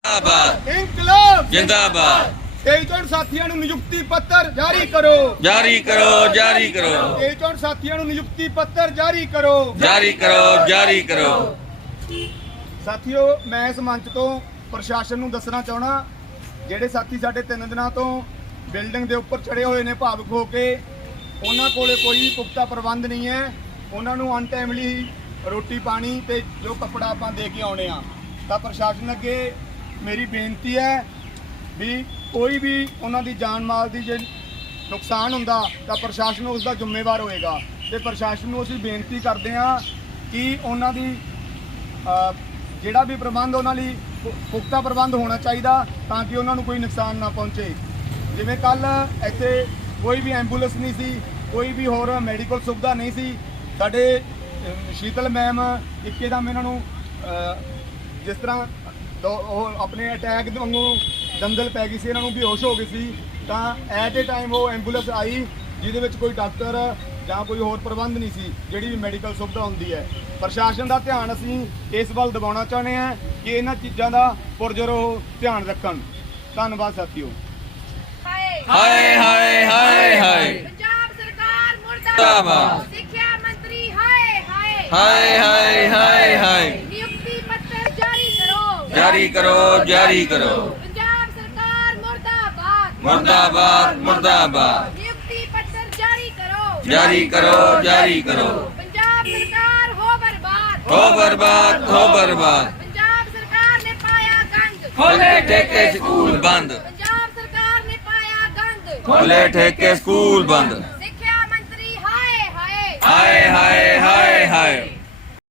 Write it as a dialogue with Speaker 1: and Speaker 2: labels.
Speaker 1: इंकलाब
Speaker 2: जिंदाबाद।
Speaker 1: 23 ਸਾਥੀਆਂ ਨੂੰ ਨਿਯੁਕਤੀ ਪੱਤਰ ਜਾਰੀ ਕਰੋ।
Speaker 2: जारी करो जारी करो
Speaker 1: 23 ਸਾਥੀਆਂ ਨੂੰ ਨਿਯੁਕਤੀ ਪੱਤਰ ਜਾਰੀ ਕਰੋ।
Speaker 2: जारी करो जारी करो।
Speaker 1: ਸਾਥੀਓ, ਮੈਂ ਇਸ ਮੰਚ ਤੋਂ ਪ੍ਰਸ਼ਾਸਨ ਨੂੰ ਦੱਸਣਾ ਚਾਹਣਾ, ਜਿਹੜੇ ਸਾਥੀ ਸਾਡੇ 3 ਦਿਨਾਂ ਤੋਂ ਬਿਲਡਿੰਗ ਦੇ ਉੱਪਰ ਚੜੇ ਹੋਏ ਨੇ ਭਾਵੁਕ ਹੋ ਕੇ, ਉਹਨਾਂ ਕੋਲੇ ਕੋਈ ਪੁਖਤਾ ਪ੍ਰਬੰਧ ਨਹੀਂ ਹੈ। ਉਹਨਾਂ ਨੂੰ ਅਨਟਾਈਮਲੀ ਰੋਟੀ ਪਾਣੀ ਤੇ ਜੋ ਕੱਪੜਾ ਆਪਾਂ ਦੇ ਕੇ ਆਉਣੇ ਆ, ਤਾਂ ਪ੍ਰਸ਼ਾਸਨ ਅੱਗੇ ਮੇਰੀ ਬੇਨਤੀ ਹੈ ਵੀ ਕੋਈ ਵੀ ਉਹਨਾਂ ਦੀ ਜਾਨ ਮਾਲ ਦੀ ਜੇ ਨੁਕਸਾਨ ਹੁੰਦਾ ਤਾਂ ਪ੍ਰਸ਼ਾਸਨ ਉਸ ਦਾ ਜ਼ਿੰਮੇਵਾਰ ਹੋਏਗਾ। ਤੇ ਪ੍ਰਸ਼ਾਸਨ ਨੂੰ ਅਸੀਂ ਬੇਨਤੀ ਕਰਦੇ ਹਾਂ ਕਿ ਉਹਨਾਂ ਦੀ ਜਿਹੜਾ ਵੀ ਪ੍ਰਬੰਧ ਉਹਨਾਂ ਲਈ ਪੁਖਤਾ ਪ੍ਰਬੰਧ ਹੋਣਾ ਚਾਹੀਦਾ, ਤਾਂ ਕਿ ਉਹਨਾਂ ਨੂੰ ਕੋਈ ਨੁਕਸਾਨ ਨਾ ਪਹੁੰਚੇ। ਜਿਵੇਂ ਕੱਲ ਇੱਥੇ ਕੋਈ ਵੀ ਐਂਬੂਲੈਂਸ ਨਹੀਂ ਸੀ, ਕੋਈ ਵੀ ਹੋਰ ਮੈਡੀਕਲ ਸੁਵਿਧਾ ਨਹੀਂ ਸੀ। ਸਾਡੇ ਸ਼ੀਤਲ ਮੈਮ ਇੱਕਦਮ ਇਹਨਾਂ ਨੂੰ ਜਿਸ ਤਰ੍ਹਾਂ ਉਹ ਆਪਣੇ ਅਟੈਕ ਵਾਂਗੂ ਦੰਗਲ ਪੈ ਗਈ ਸੀ, ਇਹਨਾਂ ਨੂੰ ਬੇਹੋਸ਼ ਹੋ ਗਈ ਸੀ, ਤਾਂ ਐਟ ਏ ਟਾਈਮ ਉਹ ਐਂਬੂਲੈਂਸ ਆਈ ਜਿਹਦੇ ਵਿੱਚ ਕੋਈ ਡਾਕਟਰ ਜਾਂ ਕੋਈ ਹੋਰ ਪ੍ਰਬੰਧ ਨਹੀਂ ਸੀ, ਜਿਹੜੀ ਵੀ ਮੈਡੀਕਲ ਸੁਵਿਧਾ ਹੁੰਦੀ ਹੈ। ਪ੍ਰਸ਼ਾਸਨ ਦਾ ਧਿਆਨ ਅਸੀਂ ਇਸ ਵੱਲ ਦਿਵਾਉਣਾ ਚਾਹੁੰਦੇ ਹਾਂ ਕਿ ਇਹਨਾਂ ਚੀਜ਼ਾਂ ਦਾ ਪੁਰਜ਼ੋਰ ਧਿਆਨ ਰੱਖਣ। ਧੰਨਵਾਦ ਸਾਥੀਓ।
Speaker 2: हाय हाय हाय हाय
Speaker 3: पंजाब सरकार
Speaker 2: मुर्दाबाद।
Speaker 3: मुर्दाबाद। शिक्षा मंत्री हाय हाय
Speaker 2: हाय हाय हाय हाय
Speaker 3: नियुक्ति पत्र जारी करो।
Speaker 2: जारी करो जारी करो।
Speaker 3: पंजाब सरकार मुर्दाबाद
Speaker 2: मुर्दाबाद मुर्दाबाद।
Speaker 3: नियुक्ति पत्र जारी करो।
Speaker 2: जारी करो जारी करो।
Speaker 3: पंजाब सरकार हो बर्बाद
Speaker 2: हो बर्बाद हो बर्बाद।
Speaker 3: पंजाब सरकार ने पाया गंद
Speaker 2: खोले ठेके स्कूल बंद।
Speaker 3: पंजाब सरकार ने पाया गंद
Speaker 2: खोले ठेके स्कूल बंद।
Speaker 3: शिक्षा मंत्री हाय हाय
Speaker 2: हाय हाय हाय हाय